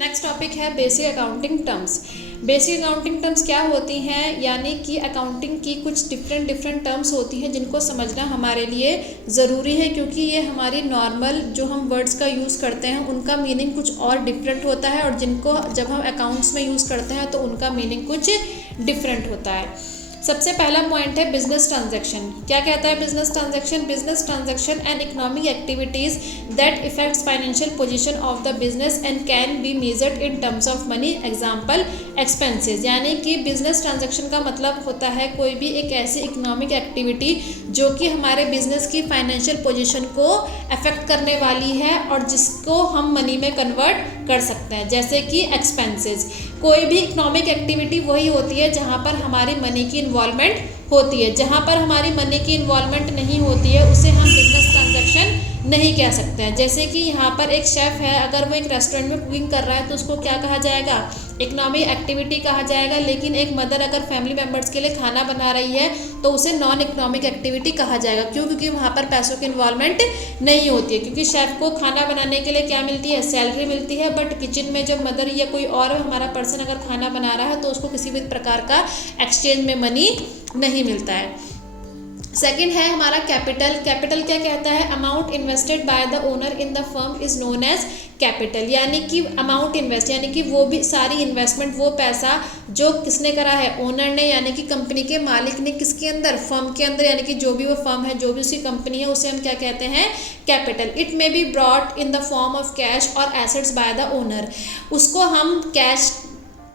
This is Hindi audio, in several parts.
नेक्स्ट टॉपिक है basic accounting terms. Basic accounting terms क्या होती हैं, यानी कि अकाउंटिंग की कुछ डिफरेंट टर्म्स होती हैं जिनको समझना हमारे लिए ज़रूरी है, क्योंकि ये हमारी नॉर्मल जो हम वर्ड्स का यूज़ करते हैं उनका मीनिंग कुछ और डिफरेंट होता है, और जिनको जब हम अकाउंट्स में यूज़ करते हैं तो उनका मीनिंग कुछ डिफरेंट होता है। सबसे पहला पॉइंट है बिजनेस ट्रांजैक्शन। क्या कहता है business transaction? Business transaction and economic activities that effects financial position of the business and can be measured in terms of money, example expenses. यानी कि बिजनेस ट्रांजैक्शन का मतलब होता है कोई भी एक ऐसी इकोनॉमिक एक्टिविटी जो कि हमारे बिजनेस की फाइनेंशियल पोजीशन को अफेक्ट करने वाली है और जिसको हम मनी में कन्वर्ट कर सकते हैं, जैसे कि एक्सपेंसेस। कोई भी इकोनॉमिक एक्टिविटी वही होती है जहाँ पर हमारी मनी की इन्वॉल्वमेंट होती है। जहाँ पर हमारी मनी की इन्वॉल्वमेंट नहीं होती है उसे हम बिजनेस ट्रांजैक्शन नहीं कह सकते हैं। जैसे कि यहाँ पर एक शेफ़ है, अगर वो एक रेस्टोरेंट में कुकिंग कर रहा है तो उसको क्या कहा जाएगा? इकोनॉमिक एक्टिविटी कहा जाएगा। लेकिन एक मदर अगर फैमिली मेम्बर्स के लिए खाना बना रही है तो उसे नॉन इकोनॉमिक एक्टिविटी कहा जाएगा। क्यों? क्योंकि वहाँ पर पैसों की इन्वॉल्वमेंट नहीं होती है, क्योंकि शेफ़ को खाना बनाने के लिए क्या मिलती है? सैलरी मिलती है। बट किचन में जब मदर या कोई और हमारा पर्सन अगर खाना बना रहा है तो उसको किसी भी प्रकार का एक्सचेंज में मनी नहीं मिलता है। सेकंड है हमारा कैपिटल। कैपिटल क्या कहता है? Amount invested by the owner in the firm is known as capital. यानी कि अमाउंट इन्वेस्ट, यानी कि वो भी सारी इन्वेस्टमेंट, वो पैसा जो किसने करा है? ओनर ने, यानी कि कंपनी के मालिक ने। किसके अंदर? फर्म के अंदर। यानी कि जो भी वो फर्म है, जो भी उसकी कंपनी है, उसे हम क्या कहते हैं? Capital. It may be brought in the form of cash और एसेट्स बाय द ओनर। उसको हम कैश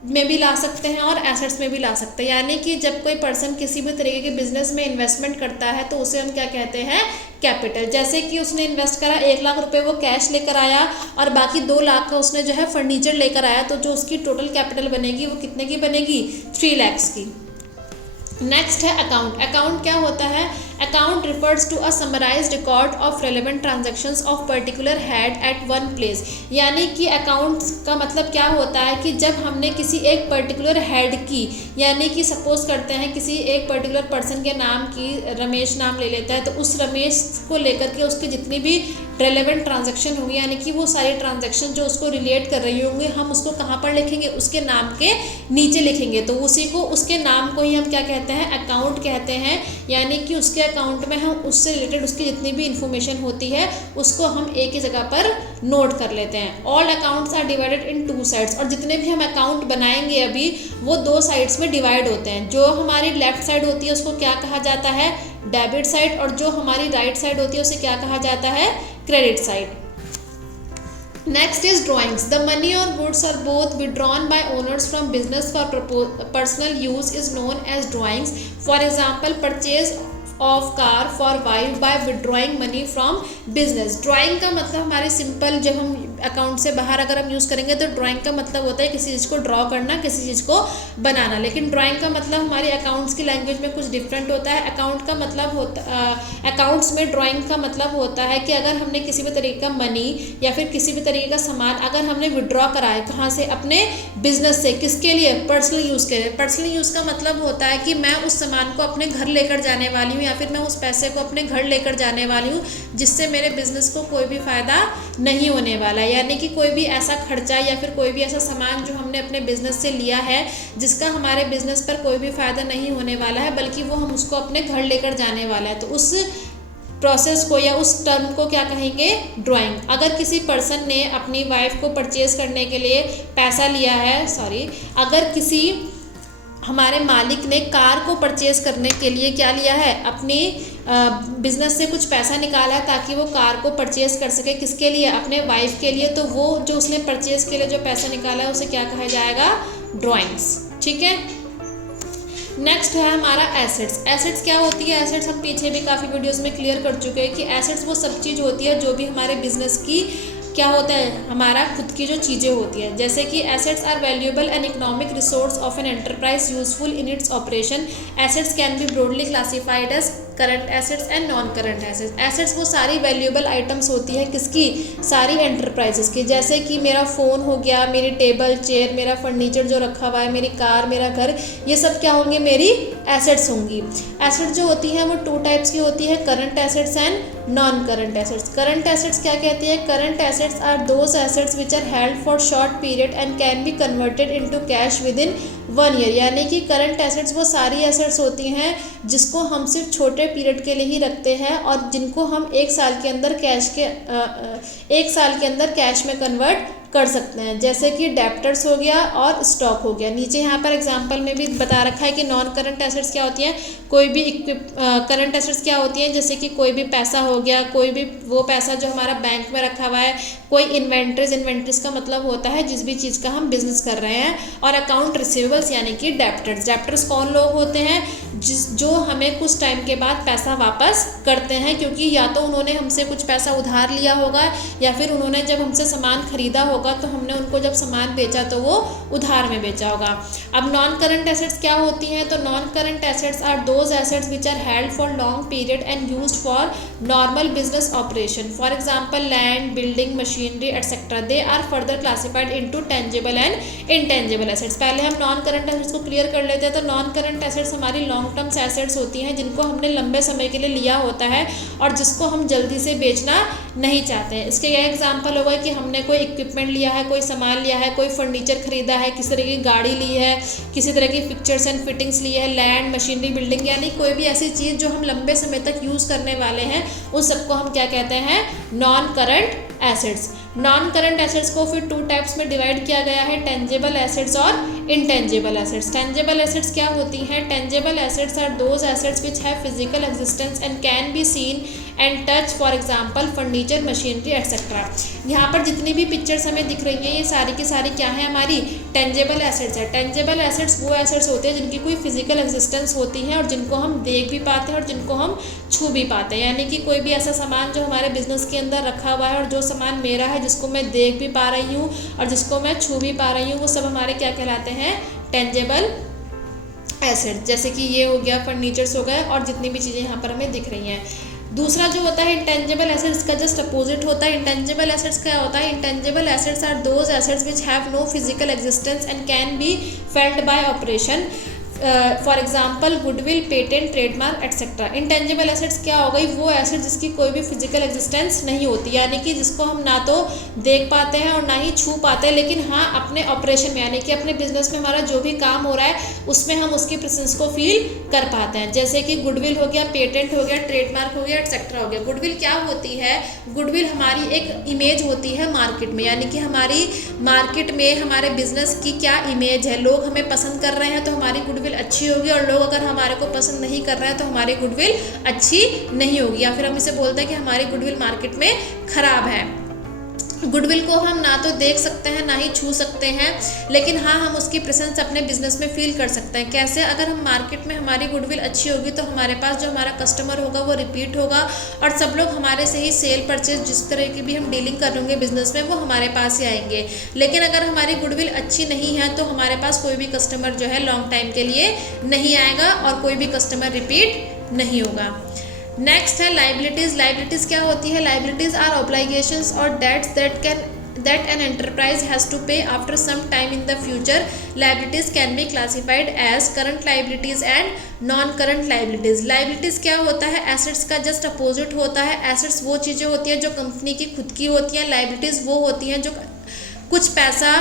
में भी ला सकते हैं और एसेट्स में भी ला सकते हैं। यानी कि जब कोई पर्सन किसी भी तरीके के बिजनेस में इन्वेस्टमेंट करता है तो उसे हम क्या कहते हैं? कैपिटल। जैसे कि उसने इन्वेस्ट करा 1 लाख रुपए, वो कैश लेकर आया और बाकी 2 लाख का उसने जो है फर्नीचर लेकर आया, तो जो उसकी टोटल कैपिटल बनेगी वो कितने की बनेगी? 3 लाख की। नेक्स्ट है अकाउंट। अकाउंट क्या होता है? Account refers to a summarised record of relevant transactions of particular head at one place. यानी कि अकाउंट का मतलब क्या होता है कि जब हमने किसी एक पर्टिकुलर हेड की, यानी कि सपोज करते हैं किसी एक पर्टिकुलर पर्सन के नाम की, रमेश नाम ले लेता है, तो उस रमेश को लेकर के उसकी जितनी भी रेलेवेंट ट्रांजैक्शन होंगी, यानी कि वो सारी ट्रांजैक्शन जो उसको रिलेट कर रही होंगी, हम उसको कहाँ पर लिखेंगे? उसके नाम के नीचे लिखेंगे। तो उसी को, उसके नाम को ही हम क्या कहते हैं? अकाउंट कहते हैं। यानी कि उसके अकाउंट में हम उससे रिलेटेड उसकी जितनी भी इंफॉर्मेशन होती है उसको हम एक ही जगह पर नोट कर लेते हैं। All accounts are divided in 2 sides. और जितने भी हम अकाउंट बनाएंगे अभी, वो 2 साइड्स में डिवाइड होते हैं। जो हमारी लेफ्ट साइड होती है उसको क्या कहा जाता है? Debit side. और जो हमारी राइट साइड होती है उसे क्या कहा जाता है? Credit side. Next is drawings. The money or goods are both withdrawn by owners from business for personal use is known as drawings. For example, purchase of car for wife by withdrawing money from business. Drawing का मतलब हमारे सिंपल, जब हम अकाउंट से बाहर अगर हम यूज़ करेंगे तो ड्राइंग का मतलब होता है किसी चीज़ को ड्रॉ करना, किसी चीज़ को बनाना। लेकिन ड्राइंग का मतलब हमारी अकाउंट्स की लैंग्वेज में कुछ डिफरेंट होता है। अकाउंट का मतलब होता, अकाउंट्स में ड्राइंग का मतलब होता है कि अगर हमने किसी भी तरीके का मनी या फिर किसी भी तरीके का सामान अगर हमने विड्रॉ करा है, कहाँ से? अपने बिजनेस से। किसके लिए? पर्सनल यूज़ के लिए। पर्सनल यूज़ का मतलब होता है कि मैं उस सामान को अपने घर लेकर जाने वाली हूँ, या फिर मैं उस पैसे को अपने घर लेकर जाने वाली हूँ जिससे मेरे बिजनेस को कोई भी फ़ायदा नहीं होने वाला है। यानी कि कोई भी ऐसा खर्चा या फिर कोई भी ऐसा सामान जो हमने अपने बिजनेस से लिया है जिसका हमारे बिजनेस पर कोई भी फ़ायदा नहीं होने वाला है, बल्कि वो हम उसको अपने घर लेकर जाने वाला है, तो उस प्रोसेस को या उस टर्म को क्या कहेंगे? ड्राइंग। अगर किसी पर्सन ने अपनी वाइफ को परचेज करने के लिए पैसा लिया है, अगर किसी हमारे मालिक ने कार को परचेज करने के लिए क्या लिया है? अपनी बिजनेस से कुछ पैसा निकाला है ताकि वो कार को परचेज कर सके। किसके लिए? अपने वाइफ के लिए। तो वो जो उसने परचेज के लिए जो पैसा निकाला है उसे क्या कहा जाएगा? ड्राइंग्स। ठीक है। नेक्स्ट है हमारा एसेट्स। एसेट्स क्या होती है? एसेट्स हम पीछे भी काफ़ी वीडियोस में क्लियर कर चुके हैं कि एसेट्स वो सब चीज़ होती है जो भी हमारे बिजनेस की क्या होता है? हमारा खुद की जो चीज़ें होती हैं। जैसे कि assets are valuable and economic resource of an enterprise useful in its operation. Assets can be broadly classified as current assets and non current assets. Assets वो सारी वैल्यूएबल आइटम्स होती है किसकी, सारी एंटरप्राइजेस की, जैसे कि मेरा फ़ोन हो गया, मेरी टेबल चेयर, मेरा फर्नीचर जो रखा हुआ है, मेरी कार, मेरा घर, ये सब क्या होंगे, मेरी एसेट्स होंगी। एसेट्स जो होती हैं वो 2 टाइप्स की होती है, current assets and non current assets. Current assets क्या कहती है, current assets are those assets which are held for short period and can be converted into cash with in 1 year. यानी कि करंट एसेट्स वो सारी एसेट्स होती हैं जिसको हम सिर्फ छोटे पीरियड के लिए ही रखते हैं और जिनको हम 1 साल के अंदर कैश में कन्वर्ट कर सकते हैं, जैसे कि डेप्टर्स हो गया और स्टॉक हो गया। नीचे यहाँ पर एग्जांपल में भी बता रखा है कि नॉन करंट एसेट्स क्या होती हैं, कोई भी करंट एसेट्स क्या होती हैं, जैसे कि कोई भी पैसा हो गया, कोई भी वो पैसा जो हमारा बैंक में रखा हुआ है, कोई इन्वेंट्रीज का मतलब होता है जिस भी चीज़ का हम बिजनेस कर रहे हैं, और अकाउंट रिसीवेबल्स यानी कि डेप्टर्स कौन लोग होते हैं, जो हमें कुछ टाइम के बाद पैसा वापस करते हैं, क्योंकि या तो उन्होंने हमसे कुछ पैसा उधार लिया होगा या फिर उन्होंने जब हमसे सामान खरीदा होगा तो हमने उनको जब सामान बेचा तो वो उधार में बेचा होगा। अब नॉन करंट एसेट्स क्या होती हैं, तो non current assets are those assets which are held for long period and used for normal business operation, for example land, building, machinery etcetera. They are further classified into tangible and intangible assets. पहले हम नॉन करंट एसेट्स को क्लियर कर लेते हैं। तो नॉन करंट एसेट्स हमारी लॉन्ग टर्म एसेट्स होती हैं जिनको हमने लंबे समय के लिए लिया होता है और जिसको हम जल्दी से बेचना नहीं चाहते हैं। इसके यह एग्जांपल होगा कि हमने कोई इक्विपमेंट लिया है, कोई सामान लिया है, कोई फर्नीचर खरीदा है, किसी तरह की गाड़ी ली है, किसी तरह की पिक्चर्स एंड फिटिंग्स ली है, लैंड, मशीनरी, बिल्डिंग, यानी कोई भी ऐसी चीज़ जो हम लंबे समय तक यूज़ करने वाले हैं उन सबको हम क्या कहते हैं, non current assets. Non current assets को फिर 2 टाइप्स में डिवाइड किया गया है, टेंजिबल एसेट्स और इनटेंजिबल एसेट्स। टेंजिबल एसेट्स क्या होती हैं, tangible assets are those assets which have physical existence and can be seen and touch, for example furniture, machinery etcetera. यहाँ पर जितनी भी पिक्चर्स हमें दिख रही हैं ये सारी की सारी क्या है, हमारी टेंजिबल एसेट्स है। टेंजिबल एसेट्स वो एसेट्स होते हैं जिनकी कोई फिजिकल एग्जिस्टेंस होती है और जिनको हम देख भी पाते हैं और जिनको हम छू भी पाते हैं, यानी कि कोई भी ऐसा सामान जो हमारे बिजनेस के अंदर रखा हुआ है और जो सामान मेरा है जिसको मैं देख भी पा रही हूँ और जिसको मैं छू भी पा रही हूँ, वो सब हमारे क्या कहलाते हैं, टेंजिबल एसेट। जैसे कि ये हो गया, फर्नीचर्स हो गए और जितनी भी चीज़ें यहाँ पर हमें दिख रही हैं। दूसरा जो होता है इंटेंजिबल एसेट्स का जस्ट अपोजिट होता है। इंटेंजिबल एसेट्स क्या होता है, intangible assets are those assets which have no physical existence and can be felt by operation, for example goodwill, patent, trademark etcetera. Intangible assets क्या हो गई, वो एसेट जिसकी कोई भी फिजिकल एग्जिस्टेंस नहीं होती, यानी कि जिसको हम ना तो देख पाते हैं और ना ही छू पाते हैं, लेकिन हाँ अपने ऑपरेशन में यानी कि अपने बिजनेस में हमारा जो भी काम हो रहा है उसमें हम उसकी प्रेजेंस को फील कर पाते हैं। जैसे कि गुडविल हो गया, पेटेंट हो गया, ट्रेडमार्क हो गया, एटसेट्रा हो गया। गुडविल क्या होती है, गुडविल हमारी एक इमेज होती है मार्केट में, यानी कि हमारी मार्केट में हमारे बिजनेस की क्या इमेज है, लोग हमें पसंद कर रहे हैं तो हमारी गुडविल अच्छी होगी, और लोग अगर हमारे को पसंद नहीं कर रहे हैं तो हमारी गुडविल अच्छी नहीं होगी, या फिर हम इसे बोलते हैं कि हमारी गुडविल मार्केट में खराब है। गुडविल को हम ना तो देख सकते हैं ना ही छू सकते हैं, लेकिन हाँ हम उसकी प्रेजेंस अपने बिजनेस में फील कर सकते हैं। कैसे, अगर हम मार्केट में हमारी गुडविल अच्छी होगी तो हमारे पास जो हमारा कस्टमर होगा वो रिपीट होगा और सब लोग हमारे से ही सेल परचेज जिस तरह की भी हम डीलिंग कर होंगे बिजनेस में वो हमारे पास ही आएंगे। लेकिन अगर हमारी गुडविल अच्छी नहीं है तो हमारे पास कोई भी कस्टमर जो है लॉन्ग टाइम के लिए नहीं आएगा और कोई भी कस्टमर रिपीट नहीं होगा। नेक्स्ट है लाइबिलिटीज़। लाइबिलिटीज़ क्या होती है, लाइबिलिटीज़ आर ऑब्लिगेशंस और dates that an enterprise has to pay after some time in the future. Liabilities can be classified as current liabilities and non-current liabilities. Liabilities क्या होता है, assets का just opposite होता है। assets वो चीज़ें होती हैं जो कंपनी की खुद की होती हैं, liabilities वो होती हैं जो कुछ पैसा,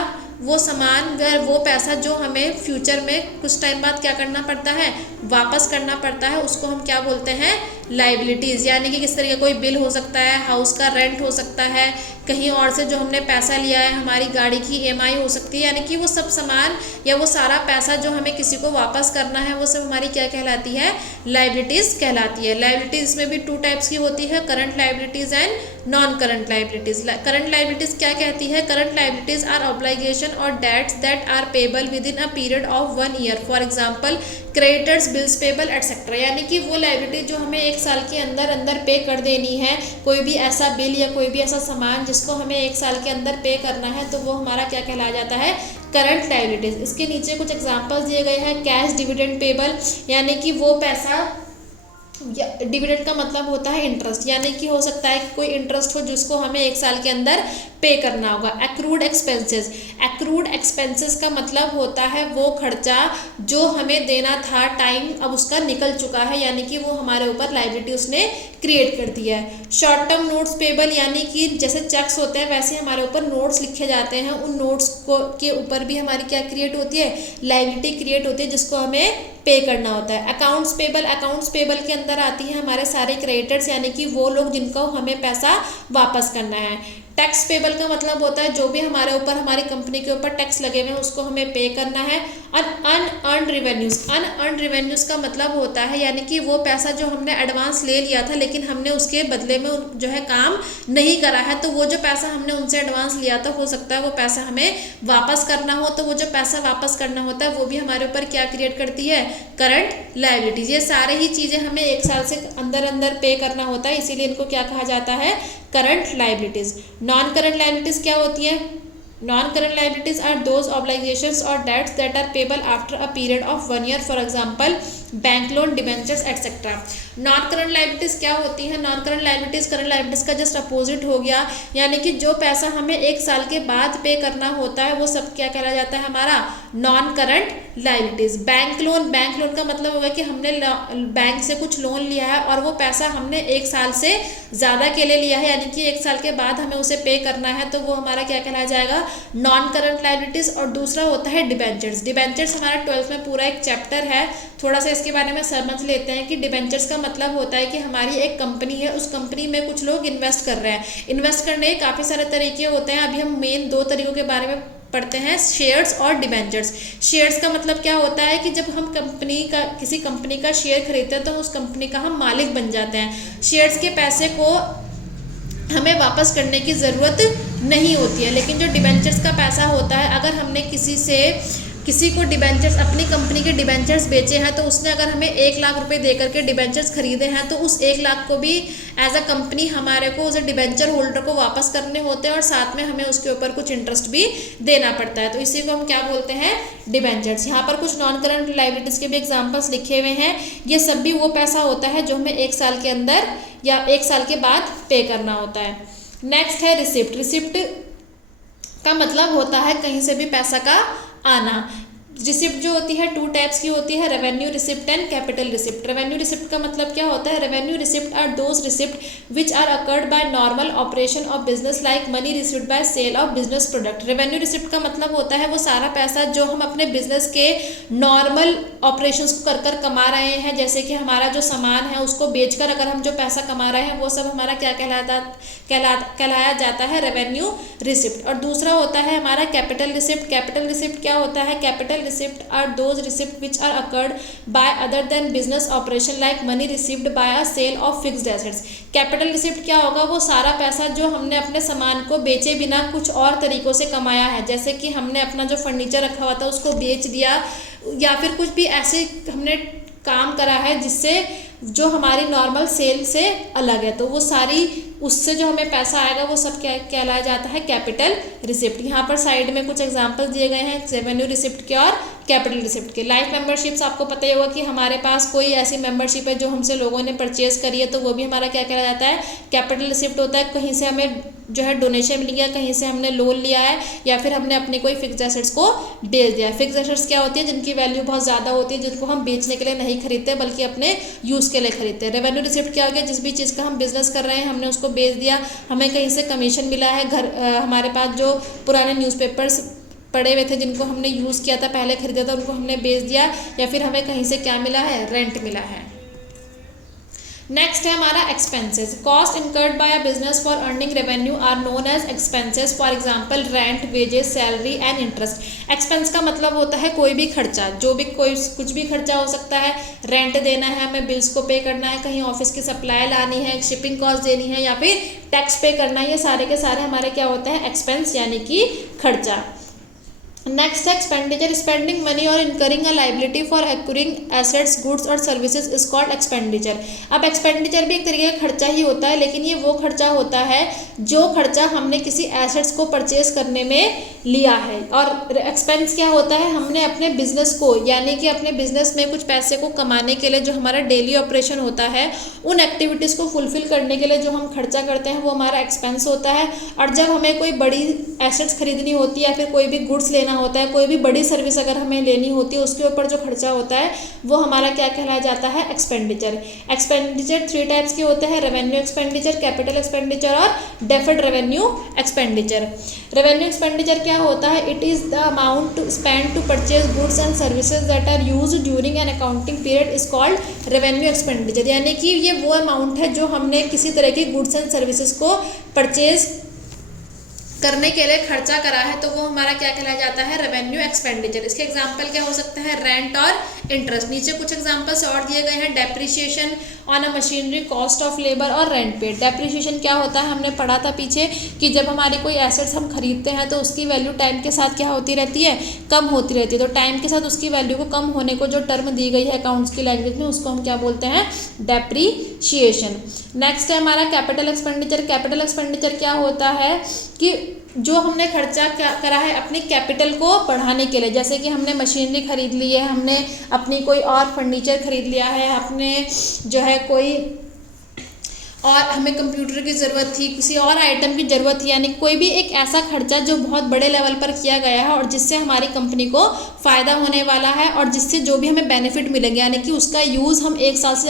वो सामान, वो पैसा जो हमें फ्यूचर में कुछ टाइम बाद क्या करना पड़ता है, वापस करना पड़ता है, उसको हम क्या बोलते हैं, लाइबिलिटीज़। यानी कि किस तरह का कोई बिल हो सकता है, हाउस का रेंट हो सकता है, कहीं और से जो हमने पैसा लिया है, हमारी गाड़ी की EMI हो सकती है, यानी कि वो सब सामान या वो सारा पैसा जो हमें किसी को वापस करना है वो सब हमारी क्या कहलाती है, लाइबिलिटीज़ कहलाती है। लाइबिलिटीज़ में भी 2 टाइप्स की होती है, current liabilities and non current liabilities. Current liabilities क्या कहती है, करंट लाइबिलिटीज़ आर ऑब्लिगेशन और debts that are payable with in a period of 1 year, for example creditors, bills payable etcetera. यानी कि वो लाइबिलिटी जो हमें 1 साल के अंदर अंदर पे कर देनी है, कोई भी ऐसा बिल या कोई भी ऐसा सामान जिसको हमें 1 साल के अंदर पे करना है, तो वो हमारा क्या कहला जाता है, करंट लाइबिलिटीज़। इसके नीचे कुछ एग्जांपल्स दिए गए हैं, कैश डिविडेंड पेबल, यानी कि वो पैसा डिविडेंड का मतलब होता है इंटरेस्ट, यानी कि हो सकता है कि कोई इंटरेस्ट हो जिसको हमें 1 साल के अंदर पे करना होगा। एक्रूड एक्सपेंसेस, एक्रूड एक्सपेंसेस का मतलब होता है वो खर्चा जो हमें देना था, टाइम अब उसका निकल चुका है, यानी कि वो हमारे ऊपर लायबिलिटी उसने क्रिएट कर दिया है। शॉर्ट टर्म नोट्स पेबल, यानी कि जैसे चेक्स होते हैं वैसे हमारे ऊपर नोट्स लिखे जाते हैं, उन नोट्स को के ऊपर भी हमारी क्या क्रिएट होती है, लायबिलिटी क्रिएट होती है जिसको हमें पे करना होता है। अकाउंट्स पेबल, अकाउंट्स पेबल के अंदर आती है हमारे सारे क्रेडिटर्स, यानी कि वो लोग जिनको हमें पैसा वापस करना है। टैक्स पेबल का मतलब होता है जो भी हमारे ऊपर, हमारी कंपनी के ऊपर टैक्स लगे हुए हैं उसको हमें पे करना है। और अनअर्न्ड रिवेन्यूज, अनअर्न्ड रिवेन्यूज का मतलब होता है यानी कि वो पैसा जो हमने एडवांस ले लिया था लेकिन हमने उसके बदले में जो है काम नहीं करा है, तो वो जो पैसा हमने उनसे एडवांस लिया था हो सकता है वो पैसा हमें वापस करना हो, तो वो जो पैसा वापस करना होता है वो भी हमारे ऊपर क्या क्रिएट करती है, करंट लायबिलिटीज। ये सारे ही चीज़ें हमें 1 साल से अंदर अंदर पे करना होता है, इसीलिए इनको क्या कहा जाता है, current liabilities. Non current liabilities क्या होती है, non current liabilities are those obligations और debts that are payable after a period of 1 year, for example bank loan, debentures etcetera. Non current liabilities क्या होती है, non current liabilities current liabilities का जस्ट अपोजिट हो गया, यानी कि जो पैसा हमें 1 साल के बाद पे करना होता है वो सब क्या कहा जाता है, हमारा non current liabilities. Bank loan, bank loan का मतलब होगा कि हमने बैंक से कुछ लोन लिया है और वो पैसा हमने 1 साल से ज़्यादा के लिए लिया है, यानी कि 1 साल के बाद हमें उसे पे करना है, तो वो हमारा क्या कहलाया जाएगा, नॉन करंट लायबिलिटीज। और दूसरा होता है डिबेंचर्स। डिबेंचर्स हमारा 12th में पूरा एक चैप्टर है, थोड़ा सा इसके बारे में समझ लेते हैं कि डिबेंचर्स का मतलब होता है कि हमारी एक कंपनी है, उस कंपनी में कुछ लोग इन्वेस्ट कर रहे हैं। इन्वेस्ट करने के काफ़ी सारे तरीके होते हैं, अभी हम मेन 2 तरीकों के बारे में पढ़ते हैं, शेयर्स और डिबेंचर्स। शेयर्स का मतलब क्या होता है कि जब हम किसी कंपनी का शेयर खरीदते हैं तो उस कंपनी का हम मालिक बन जाते हैं। शेयर्स के पैसे को हमें वापस करने की ज़रूरत नहीं होती है, लेकिन जो डिबेंचर्स का पैसा होता है, अगर हमने किसी को डिबेंचर्स, अपनी कंपनी के डिबेंचर्स बेचे हैं तो उसने अगर हमें 1 लाख रुपए दे करके डिबेंचर्स खरीदे हैं तो उस 1 लाख को भी एज अ कंपनी हमारे को उस डिबेंचर होल्डर को वापस करने होते हैं और साथ में हमें उसके ऊपर कुछ इंटरेस्ट भी देना पड़ता है, तो इसी को हम क्या बोलते हैं, डिबेंचर्स। यहाँ पर कुछ नॉन करंट लायबिलिटीज़ के भी एग्जाम्पल्स लिखे हुए हैं। ये सब भी वो पैसा होता है जो हमें 1 साल के अंदर या 1 साल के बाद पे करना होता है। नेक्स्ट है रिसिप्ट। रिसिप्ट का मतलब होता है कहीं से भी पैसा का आना। रिसिप्ट जो होती है 2 टाइप्स की होती है, revenue receipt and capital receipt. Revenue receipt का मतलब क्या होता है, revenue receipt are those receipt which are accrued by normal operation of business like money receipt by sale of business product. Revenue receipt का मतलब होता है वो सारा पैसा जो हम अपने बिजनेस के नॉर्मल ऑपरेशंस को कर कर कमा रहे हैं, जैसे कि हमारा जो सामान है उसको बेचकर अगर हम जो पैसा कमा रहे हैं वो सब हमारा क्या कहलाया जाता है, रेवेन्यू रिसिप्ट। और दूसरा होता है हमारा कैपिटल रिसिप्ट। कैपिटल रिसिप्ट क्या होता है, capital receipt are those receipt which are accrued by other than business operation like money receipt by a sale of fixed assets. Capital receipt क्या होगा, वो सारा पैसा जो हमने अपने सामान को बेचे बिना कुछ और तरीकों से कमाया है, जैसे कि हमने अपना जो फर्नीचर रखा हुआ था उसको बेच दिया या फिर कुछ भी ऐसे हमने काम करा है जिससे जो हमारी नॉर्मल सेल से अलग है, तो वो सारी उससे जो हमें पैसा आएगा वो सब क्या कहलाया जाता है, कैपिटल रिसिप्ट। यहाँ पर साइड में कुछ एग्जांपल दिए गए हैं रेवेन्यू रिसिप्ट के और कैपिटल रिसिप्ट के। लाइफ मेंबरशिप्स आपको पता ही होगा कि हमारे पास कोई ऐसी मेंबरशिप है जो हमसे लोगों ने परचेज करी है, तो वो भी हमारा क्या कहलाया जाता है, कैपिटल रिसिप्ट होता है। कहीं से हमें जो है डोनेशन मिल गया, कहीं से हमने लोन लिया है या फिर हमने अपने कोई फिक्स एसेट्स को बेच दिया है। फिक्स एसेट्स क्या होती है, जिनकी वैल्यू बहुत ज़्यादा होती है, जिनको हम बेचने के लिए नहीं खरीदते बल्कि अपने यूज़ के लिए खरीदते हैं। रेवेन्यू रिसिप्ट क्या हो गया, जिस भी चीज़ का हम बिजनेस कर रहे हैं हमने उसको बेच दिया, हमें कहीं से कमीशन मिला है, हमारे पास जो पुराने न्यूज़पेपर्स पड़े हुए थे जिनको हमने यूज़ किया था, पहले खरीदा था, उनको हमने बेच दिया, या फिर हमें कहीं से क्या मिला है, रेंट मिला है। नेक्स्ट है हमारा expenses. Cost incurred by a business for earning revenue are known as expenses, for example rent, wages, salary and interest. Expense का मतलब होता है कोई भी खर्चा, जो भी कुछ भी खर्चा हो सकता है, रेंट देना है, हमें बिल्स को पे करना है, कहीं ऑफिस की सप्लाई लानी है, शिपिंग कॉस्ट देनी है या फिर टैक्स पे करना है, ये सारे के सारे हमारे क्या होते हैं, एक्सपेंस यानी कि खर्चा। नेक्स्ट है एक्सपेंडिचर, स्पेंडिंग मनी और incurring a liability for acquiring assets goods और सर्विसेज इज कॉल्ड एक्सपेंडिचर। अब एक्सपेंडिचर भी एक तरीके का खर्चा ही होता है, लेकिन ये वो खर्चा होता है जो खर्चा हमने किसी एसेट्स को परचेज करने में लिया है। और एक्सपेंस क्या होता है, हमने अपने बिजनेस को यानी कि अपने बिजनेस में कुछ पैसे को कमाने के लिए जो हमारा डेली ऑपरेशन होता है, उन एक्टिविटीज़ को फुलफिल करने के लिए जो हम खर्चा करते हैं वो हमारा एक्सपेंस होता है। और जब हमें कोई बड़ी एसेट्स खरीदनी होती है या फिर कोई भी गुड्स लेना होता है, कोई भी बड़ी सर्विस अगर हमें लेनी होती है, उसके ऊपर जो खर्चा होता है वो हमारा क्या कहलाया जाता है, एक्सपेंडिचर। एक्सपेंडिचर 3 टाइप्स के होते हैं, रेवेन्यू एक्सपेंडिचर, कैपिटल एक्सपेंडिचर और deferred revenue expenditure. Revenue expenditure क्या होता है, it is the amount to spend to purchase goods and services that are used during an accounting period is called revenue expenditure. यानी कि ये वो अमाउंट है जो हमने किसी तरह की गुड्स एंड सर्विसेज को परचेज करने के लिए खर्चा करा है, तो वो हमारा क्या कहलाया जाता है, रेवेन्यू एक्सपेंडिचर। इसके एग्जांपल क्या हो सकता है, रेंट और इंटरेस्ट। नीचे कुछ एग्जांपल्स और दिए गए हैं, depreciation on a machinery, cost of labour और रेंट पेड। डेप्रिसिएशन क्या होता है, हमने पढ़ा था पीछे कि जब हमारी कोई एसेट्स हम खरीदते हैं तो उसकी वैल्यू टाइम के साथ क्या होती रहती है, कम होती रहती है। तो टाइम के साथ उसकी वैल्यू को कम होने को जो टर्म दी गई है अकाउंट्स की लैंग्वेज में, उसको हम क्या बोलते हैं, डेप्रिसिएशन। नेक्स्ट है हमारा कैपिटल एक्सपेंडिचर। कैपिटल एक्सपेंडिचर क्या होता है कि जो हमने खर्चा करा है अपनी कैपिटल को बढ़ाने के लिए, जैसे कि हमने मशीनरी खरीद ली है, हमने अपनी कोई और फर्नीचर खरीद लिया है, अपने जो है कोई और हमें कंप्यूटर की ज़रूरत थी, किसी और आइटम की ज़रूरत थी, यानी कोई भी एक ऐसा खर्चा जो बहुत बड़े लेवल पर किया गया है और जिससे हमारी कंपनी को फ़ायदा होने वाला है और जिससे जो भी हमें बेनिफिट मिलेंगे, यानी कि उसका यूज़ हम 1 साल से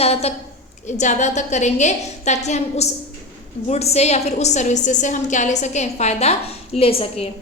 ज़्यादा तक करेंगे ताकि हम उस गुड से या फिर उस सर्विस से हम क्या ले सकें, फ़ायदा ले सकें।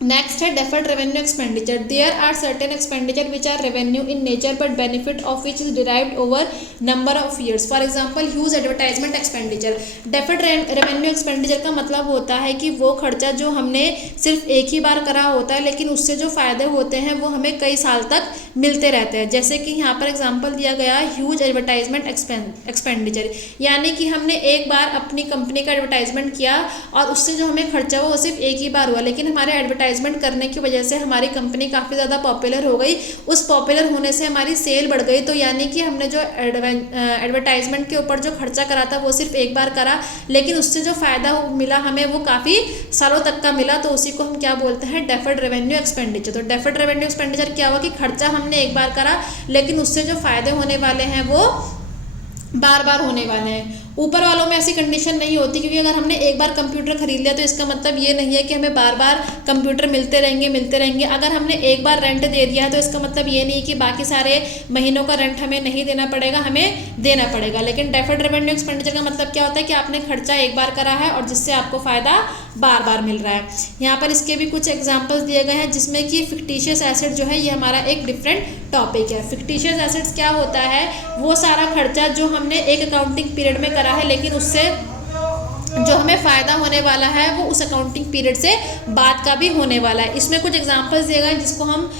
नेक्स्ट है deferred revenue expenditure. There are certain expenditure which are revenue in nature but benefit of which is derived over number of years. For example huge advertisement expenditure. Deferred revenue expenditure का मतलब होता है कि वो खर्चा जो हमने सिर्फ एक ही बार करा होता है, लेकिन उससे जो फ़ायदे होते हैं वो हमें कई साल तक मिलते रहते हैं। जैसे कि यहाँ पर एग्जाम्पल दिया गया ह्यूज एडवर्टाइजमेंट एक्सपेंडिचर, यानी कि हमने एक बार अपनी कंपनी का एडवर्टाइजमेंट किया और उससे जो हमें खर्चा हुआ वो सिर्फ एक ही बार हुआ, लेकिन हमारे एडवर्टाइजमेंट करने की वजह से हमारी कंपनी काफ़ी ज़्यादा पॉपुलर हो गई, उस पॉपुलर होने से हमारी सेल बढ़ गई। तो यानी कि हमने जो एडवर्टाइजमेंट के ऊपर जो खर्चा करा था वो सिर्फ एक बार करा, लेकिन उससे जो फ़ायदा मिला हमें वो काफ़ी सालों तक का मिला, तो उसी को हम क्या बोलते हैं, डेफर्ड रेवेन्यू एक्सपेंडिचर। तो डेफर्ड रेवेन्यू एक्सपेंडिचर क्या हुआ कि खर्चा हमने एक बार करा, लेकिन उससे जो फ़ायदे होने वाले हैं वो बार बार होने वाले हैं। ऊपर वालों में ऐसी कंडीशन नहीं होती, क्योंकि अगर हमने एक बार कंप्यूटर खरीद लिया तो इसका मतलब ये नहीं है कि हमें बार बार कंप्यूटर मिलते रहेंगे। अगर हमने एक बार रेंट दे दिया है तो इसका मतलब ये नहीं कि बाकी सारे महीनों का रेंट हमें नहीं देना पड़ेगा, हमें देना पड़ेगा। लेकिन डेफर्ड रेवेन्यू एक्सपेंडिचर का मतलब क्या होता है कि आपने खर्चा एक बार करा है और जिससे आपको फ़ायदा बार बार मिल रहा है। यहाँ पर इसके भी कुछ एग्जाम्पल्स दिए गए हैं, जिसमें कि फिक्टिशियस एसेट जो है ये हमारा एक डिफरेंट टॉपिक है। फिक्टिशियस एसेट्स क्या होता है, वो सारा खर्चा जो हमने एक अकाउंटिंग पीरियड में करा है, लेकिन उससे जो हमें फ़ायदा होने वाला है वो उस अकाउंटिंग पीरियड से बाद का भी होने वाला है। इसमें कुछ एग्जांपल्स दिए गए हैं जिसको हम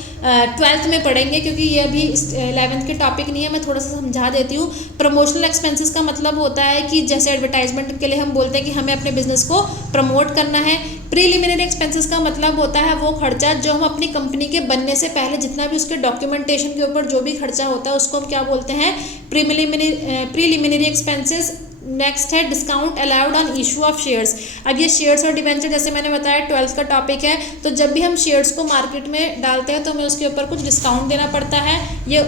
12th में पढ़ेंगे, क्योंकि ये अभी 11th के टॉपिक नहीं है, मैं थोड़ा सा समझा देती हूँ। प्रमोशनल एक्सपेंसेस का मतलब होता है कि जैसे एडवर्टाइजमेंट के लिए हम बोलते हैं कि हमें अपने बिजनेस को प्रमोट करना है। प्रीलिमिनरी एक्सपेंसेस का मतलब होता है वो खर्चा जो हम अपनी कंपनी के बनने से पहले जितना भी उसके डॉक्यूमेंटेशन के ऊपर जो भी खर्चा होता है उसको हम क्या बोलते हैं, प्रीलिमिनरी एक्सपेंसेस। नेक्स्ट है discount allowed on issue of shares. अब ये शेयर्स और डिवेंचर जैसे मैंने बताया 12th का टॉपिक है, तो जब भी हम शेयर्स को मार्केट में डालते हैं तो हमें उसके ऊपर कुछ डिस्काउंट देना पड़ता है। ये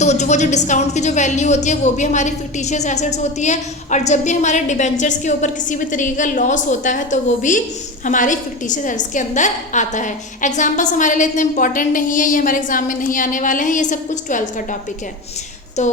तो जो डिस्काउंट की जो वैल्यू होती है वो भी हमारी फिक्टिशियस एसेट्स होती है, और जब भी हमारे डिबेंचर्स के ऊपर किसी भी तरीके का लॉस होता है तो वो भी हमारी फिक्टिशियस एसेट्स के अंदर आता है। एग्जाम्पल्स हमारे लिए इतने इंपॉर्टेंट नहीं है, ये हमारे एग्जाम में नहीं आने वाले हैं, ये सब कुछ 12th का टॉपिक है। तो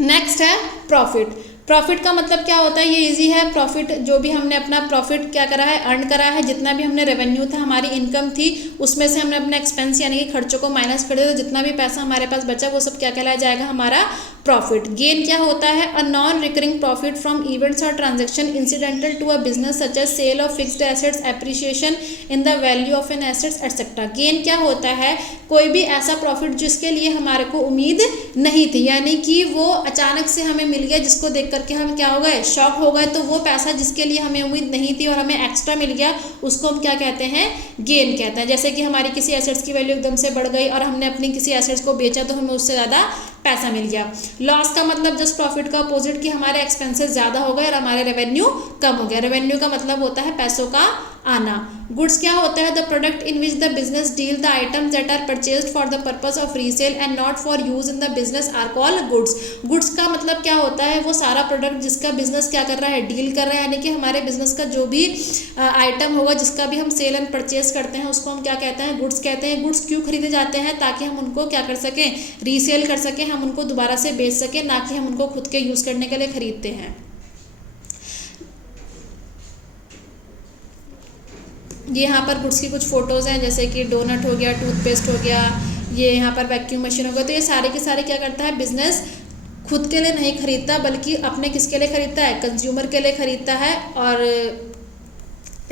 नेक्स्ट है प्रॉफिट। प्रॉफिट का मतलब क्या होता है, ये इजी है। प्रॉफिट जो भी हमने अपना प्रॉफिट क्या करा है, अर्न करा है, जितना भी हमने रेवेन्यू था, हमारी इनकम थी, उसमें से हमने अपना एक्सपेंस यानी कि खर्चों को माइनस कर दिया, तो जितना भी पैसा हमारे पास बचा वो सब क्या कहलाया जाएगा, हमारा प्रॉफिट। गेन क्या होता है? A non recurring profit from events और transaction incidental to a business such as sale of fixed assets, appreciation in the value of an assets etcetera. Gain क्या होता है? कोई भी ऐसा प्रॉफिट जिसके लिए हमारे को उम्मीद नहीं थी, यानी कि वो अचानक से हमें मिल गया, जिसको देख करके हम क्या हो गए? शॉक हो गए। तो वो पैसा जिसके लिए हमें उम्मीद नहीं थी और हमें एक्स्ट्रा मिल गया, उसको हम क्या कहते हैं? गेन कहते हैं। जैसे कि हमारी किसी एसेट्स की वैल्यू एकदम से बढ़ गई और हमने अपनी किसी एसेट्स को बेचा तो हमें उससे ज़्यादा पैसा मिल गया। लॉस का मतलब जस्ट प्रॉफिट का अपोजिट, कि हमारे एक्सपेंसेस ज़्यादा हो गए और हमारे रेवेन्यू कम हो गया। रेवेन्यू का मतलब होता है पैसों का आना। गुड्स क्या होता है? The product in which the business deal, the items that are purchased for the purpose of resale and not for use in the business are called goods. Goods का मतलब क्या होता है? वो सारा प्रोडक्ट जिसका बिजनेस क्या कर रहा है? डील कर रहा है, यानी कि हमारे बिजनेस का जो भी आइटम होगा, जिसका भी हम सेल एंड परचेज करते हैं, उसको हम क्या कहते हैं? गुड्स कहते हैं। गुड्स क्यों खरीदे जाते हैं? ताकि हम उनको क्या कर सकें? रीसेल कर सकें, हम उनको दोबारा से बेच सकें, ना कि हम उनको खुद के यूज़ करने के लिए खरीदते हैं। ये यहाँ पर गुड्स की कुछ फ़ोटोज़ हैं, जैसे कि डोनट हो गया, टूथपेस्ट हो गया, ये यहाँ पर वैक्यूम मशीन हो गया। तो ये सारे के सारे क्या करता है? बिजनेस खुद के लिए नहीं खरीदता, बल्कि अपने किसके लिए खरीदता है? कंज्यूमर के लिए खरीदता है, और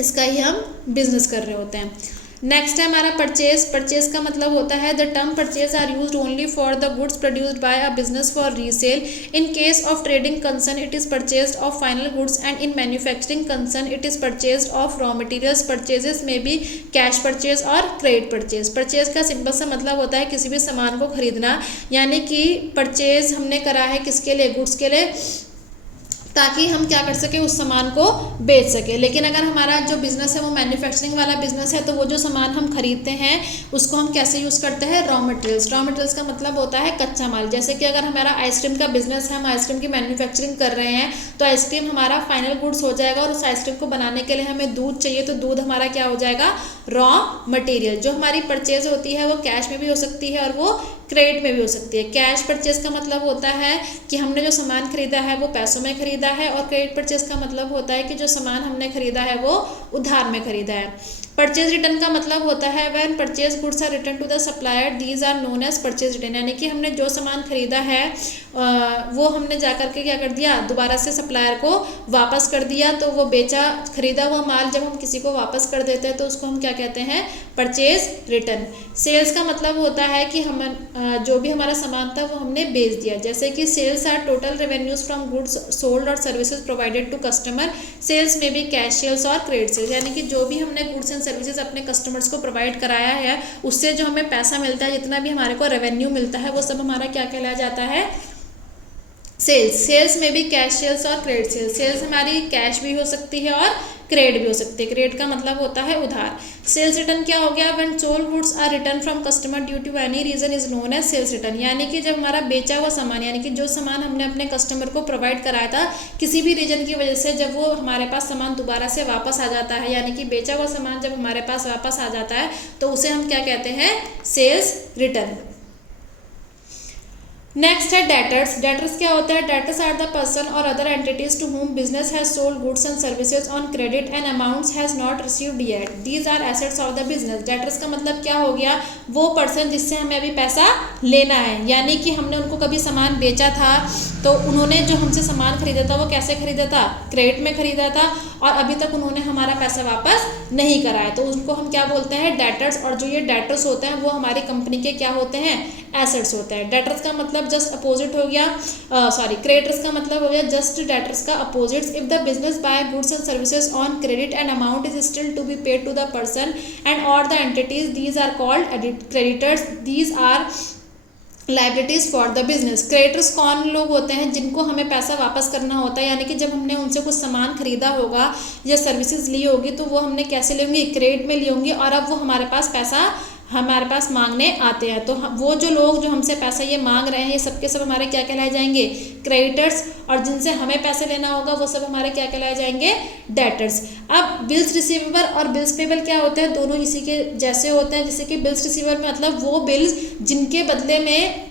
इसका ही हम बिजनेस कर रहे होते हैं। नेक्स्ट है हमारा परचेज। परचेज का मतलब होता है the term purchase are used only for the goods produced by a business for resale. In case of trading concern it is purchased of final goods and in manufacturing concern it is purchased of raw materials. Purchases में भी कैश परचेज और क्रेडिट परचेज। परचेज का सिंपल सा मतलब होता है किसी भी सामान को खरीदना, यानी कि परचेज हमने करा है किसके लिए? गुड्स के लिए, ताकि हम क्या कर सके? उस सामान को बेच सके। लेकिन अगर हमारा जो बिज़नेस है वो मैन्युफैक्चरिंग वाला बिजनेस है, तो वो जो सामान हम खरीदते हैं उसको हम कैसे यूज़ करते हैं? Raw materials. रॉ मटेरियल्स का मतलब होता है कच्चा माल। जैसे कि अगर हमारा आइसक्रीम का बिजनेस है, हम आइसक्रीम की मैन्युफैक्चरिंग कर रहे हैं, तो आइसक्रीम हमारा फाइनल गुड्स हो जाएगा, और उस आइसक्रीम को बनाने के लिए हमें दूध चाहिए, तो दूध हमारा क्या हो जाएगा? Raw material. जो हमारी परचेज होती है वो कैश में भी हो सकती है और वो क्रेडिट में भी हो सकती है। कैश परचेज का मतलब होता है कि हमने जो सामान खरीदा है वो पैसों में खरीदा है, और क्रेडिट परचेज का मतलब होता है कि जो सामान हमने खरीदा है वो उधार में खरीदा है। परचेज रिटर्न का मतलब होता है when purchase goods are return to the supplier, these are known as purchase return. यानी कि हमने जो सामान खरीदा है वो हमने जा करके क्या कर दिया? दोबारा से सप्लायर को वापस कर दिया। तो वो बेचा खरीदा हुआ माल जब हम किसी को वापस कर देते हैं तो उसको हम क्या कहते हैं? Purchase return. सेल्स का मतलब होता है कि हम जो भी हमारा सामान था वो हमने बेच दिया। जैसे कि sales are total revenues from goods sold और services provided to customer. Sales में भी कैश सेल्स और क्रेडिट सेल्स, यानी कि जो भी हमने गुड्स एंड सर्विसेज अपने कस्टमर्स को प्रोवाइड कराया है, उससे जो हमें पैसा मिलता है, जितना भी हमारे को रेवेन्यू मिलता है, वो सब हमारा क्या कहलाया जाता है? सेल्स। सेल्स में भी कैश सेल्स और क्रेडिट सेल्स। सेल्स हमारी कैश भी हो सकती है और क्रेडिट भी हो सकती है। क्रेडिट का मतलब होता है उधार। सेल्स रिटर्न क्या हो गया? When sold goods are return from customer due to any reason is known as sales return. यानी कि जब हमारा बेचा हुआ सामान, यानी कि जो सामान हमने अपने कस्टमर को प्रोवाइड कराया था, किसी भी रीजन की वजह से जब वो हमारे पास सामान दोबारा से वापस आ जाता है, यानी कि बेचा हुआ सामान जब हमारे पास वापस आ जाता है, तो उसे हम क्या कहते हैं? Sales return. नेक्स्ट है डेटर्स। डेटर्स क्या होता है? Debtors are the person or other entities to whom business has sold goods and services on credit and amounts has not received yet, these are assets of the business. Debtors का मतलब क्या हो गया? वो पर्सन जिससे हमें अभी पैसा लेना है, यानी कि हमने उनको कभी सामान बेचा था, तो उन्होंने जो हमसे सामान खरीदा था वो कैसे खरीदा था? क्रेडिट में खरीदा था, और अभी तक उन्होंने हमारा पैसा वापस नहीं कराया, तो उनको हम क्या बोलते हैं? डेटर्स। और जो ये डेटर्स होते हैं वो हमारी कंपनी के क्या होते हैं? एसेट्स होते हैं। डेटर्स का मतलब जस्ट अपोजिट हो गया, क्रेडिटर्स का मतलब हो गया जस्ट डेटर्स का opposites. If the business buy goods and services on credit and amount is still to be paid to the person and और the entities, these are called creditors, these are liabilities for the business. Creditors कौन लोग होते हैं? जिनको हमें पैसा वापस करना होता है, यानी कि जब हमने उनसे कुछ सामान खरीदा होगा या सर्विसेज ली होगी, तो वो हमने कैसे ली होंगी? क्रेडिट में ली होंगी, और अब वो हमारे पास पैसा हमारे पास मांगने आते हैं। तो वो जो लोग जो हमसे पैसा ये मांग रहे हैं, ये सब के सब हमारे क्या कहलाए जाएंगे? क्रेडिटर्स। और जिनसे हमें पैसे लेना होगा वो सब हमारे क्या कहलाए जाएंगे? डेटर्स। अब बिल्स रिसीवेबल और बिल्स पेबल क्या होते हैं? दोनों इसी के जैसे होते हैं। जैसे कि बिल्स रिसीवेबल मतलब वो बिल्स जिनके बदले में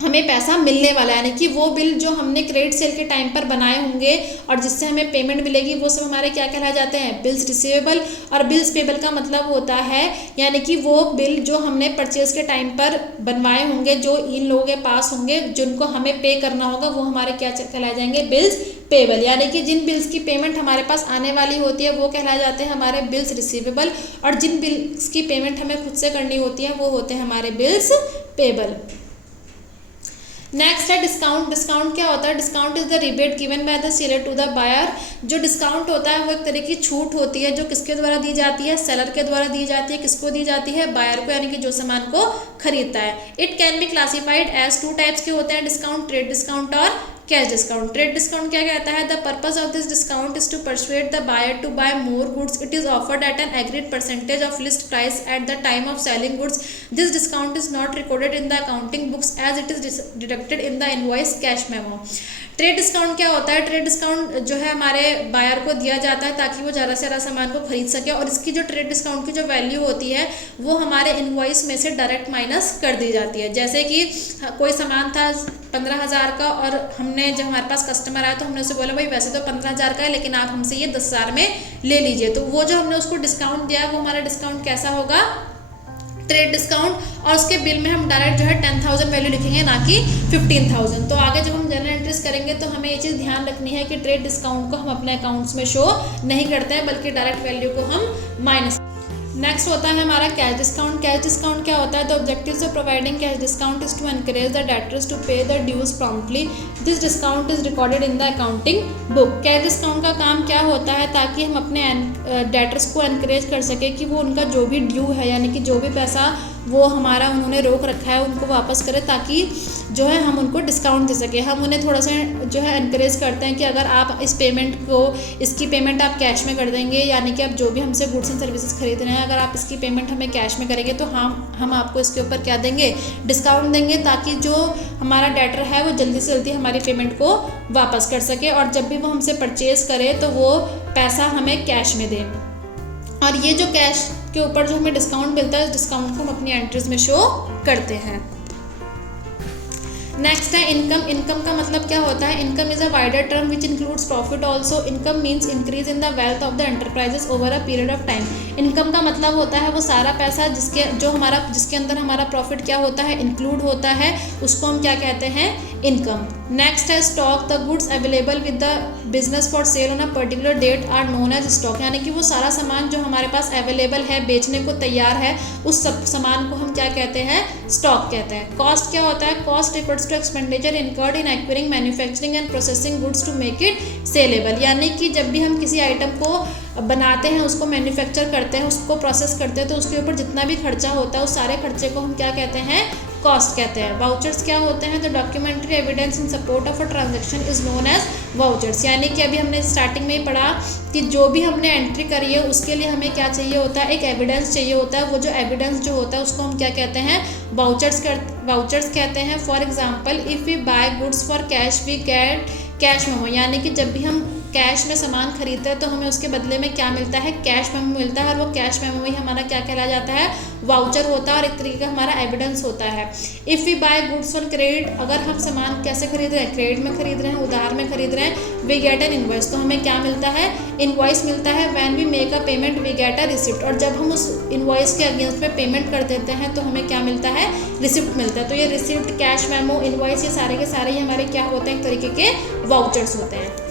हमें पैसा मिलने वाला है, यानी कि वो बिल जो हमने क्रेडिट सेल के टाइम पर बनाए होंगे और जिससे हमें पेमेंट मिलेगी वो सब हमारे क्या कहला जाते हैं, बिल्स रिसीवेबल। और बिल्स पेबल का मतलब होता है यानी कि वो बिल जो हमने परचेज के टाइम पर बनवाए होंगे, जो इन लोगों के पास होंगे, जिनको हमें पे करना होगा, वो हमारे क्या कहलाए जाएंगे, बिल्स पेबल। यानी कि जिन बिल्स की पेमेंट हमारे पास आने वाली होती है वो कहलाए जाते हैं हमारे बिल्स रिसीवेबल, और जिन बिल्स की पेमेंट हमें खुद से करनी होती है वो होते हैं हमारे बिल्स पेबल। नेक्स्ट है डिस्काउंट। डिस्काउंट क्या होता है? Discount is the rebate given by the seller to the buyer. जो डिस्काउंट होता है वो एक तरह की छूट होती है जो किसके द्वारा दी जाती है, सेलर के द्वारा दी जाती है। किसको दी जाती है? बायर को, यानी कि जो सामान को खरीदता है। It can be classified as 2 types के होते हैं डिस्काउंट, ट्रेड डिस्काउंट और कैश डिस्काउंट। ट्रेड डिस्काउंट क्या कहता है? The purpose of this discount is to persuade the buyer to buy more goods. It is offered at an agreed percentage of list price at the time of selling goods. This discount is not recorded in the accounting books as it is deducted in the invoice cash memo. Trade discount क्या होता है? ट्रेड डिस्काउंट जो है हमारे बायर को दिया जाता है ताकि वो ज़्यादा से ज़्यादा सामान को खरीद सके, और इसकी जो ट्रेड डिस्काउंट की जो वैल्यू होती है वो हमारे इनवॉइस में से डायरेक्ट माइनस कर दी जाती है। जैसे कि कोई सामान था 15,000 का और हमने जब हमारे पास कस्टमर आया तो हमने उसे बोला भाई वैसे तो 15,000 का है लेकिन आप हमसे ये 10,000 में ले लीजिए, तो वो जो हमने उसको डिस्काउंट दिया वो हमारा डिस्काउंट कैसा होगा? Trade discount. और उसके बिल में हम डायरेक्ट जो है 10,000 वैल्यू लिखेंगे, ना कि 15,000। तो आगे जब हम जनरल एंट्रीज करेंगे तो हमें ये चीज़ ध्यान रखनी है कि ट्रेड डिस्काउंट को हम अपने अकाउंट्स में शो नहीं करते हैं बल्कि डायरेक्ट वैल्यू को हम माइनस। नेक्स्ट होता है हमारा कैश डिस्काउंट। कैश डिस्काउंट क्या होता है? The objectives of providing cash discount is to encourage the debtors to pay the dues promptly. This discount is recorded in the accounting book. Cash discount का काम क्या होता है? ताकि हम अपने डेटर्स को एनकरेज कर सके कि वो उनका जो भी ड्यू है, यानी कि जो भी पैसा वो हमारा उन्होंने रोक रखा है उनको वापस करें, ताकि जो है हम उनको डिस्काउंट दे सके। हम उन्हें थोड़ा सा जो है एनकरेज करते हैं कि अगर आप इस पेमेंट को, इसकी पेमेंट आप कैश में कर देंगे, यानी कि आप जो भी हमसे गुड्स एंड सर्विसेज खरीद रहे हैं अगर आप इसकी पेमेंट हमें कैश में करेंगे तो हम आपको इसके ऊपर क्या देंगे? डिस्काउंट देंगे, ताकि जो हमारा डेटर है वो जल्दी से जल्दी हमारी पेमेंट को वापस कर सके और जब भी वो हमसे परचेज करे तो वो पैसा हमें कैश में दे। और ये जो कैश के ऊपर जो हमें डिस्काउंट मिलता है इस डिस्काउंट को हम अपनी एंट्रीज में शो करते हैं। नेक्स्ट है इनकम। इनकम का मतलब क्या होता है? Income is a wider term which includes profit also. Income means increase in the wealth of the enterprises over a period of time. Income का मतलब होता है वो सारा पैसा जिसके अंदर हमारा प्रॉफिट क्या होता है? इंक्लूड होता है, उसको हम क्या कहते हैं? इनकम। नेक्स्ट है stock. The goods available with the business for sale on a particular date are known as stock. यानी कि वो सारा सामान जो हमारे पास अवेलेबल है, बेचने को तैयार है, उस सब सामान को हम क्या कहते हैं? स्टॉक कहते हैं। कॉस्ट क्या होता है? Cost refers to expenditure incurred in acquiring, manufacturing and processing goods to make it saleable. यानी कि जब भी हम किसी आइटम को बनाते हैं, उसको मैन्युफैक्चर करते हैं, उसको प्रोसेस करते हैं, तो उसके ऊपर जितना भी खर्चा होता है उस सारे खर्चे को हम क्या कहते हैं? कॉस्ट कहते हैं। वाउचर्स क्या होते हैं? The documentary evidence in support of a transaction is known as vouchers. यानी कि अभी हमने स्टार्टिंग में ही पढ़ा कि जो भी हमने एंट्री करी है उसके लिए हमें क्या चाहिए होता है? एक एविडेंस चाहिए होता है। वो जो एविडेंस जो होता है उसको हम क्या कहते हैं? वाउचर्स कहते हैं। For example, if we buy goods for cash we get cash memo. यानी कि जब भी हम कैश में सामान खरीदते हैं तो हमें उसके बदले में क्या मिलता है? कैश मेमो मिलता है, और वो कैश मेमो ही हमारा क्या कहला जाता है? वाउचर होता है और एक तरीके का हमारा एविडेंस होता है। If we buy goods on credit, अगर हम सामान कैसे खरीद रहे हैं? क्रेडिट में खरीद रहे हैं, उधार में खरीद रहे हैं। वी गेट एन इनवॉइस, तो हमें क्या मिलता है? इनवॉइस मिलता है। When we make a payment we get a receipt, और जब हम उस इनवॉइस के अगेंस्ट में पेमेंट कर देते हैं तो हमें क्या मिलता है? रिसिप्ट मिलता है। तो ये रिसिप्ट, कैश मेमो, इनवॉइस, ये सारे के सारे ही हमारे क्या होते हैं? एक तरीके के वाउचर्स होते हैं।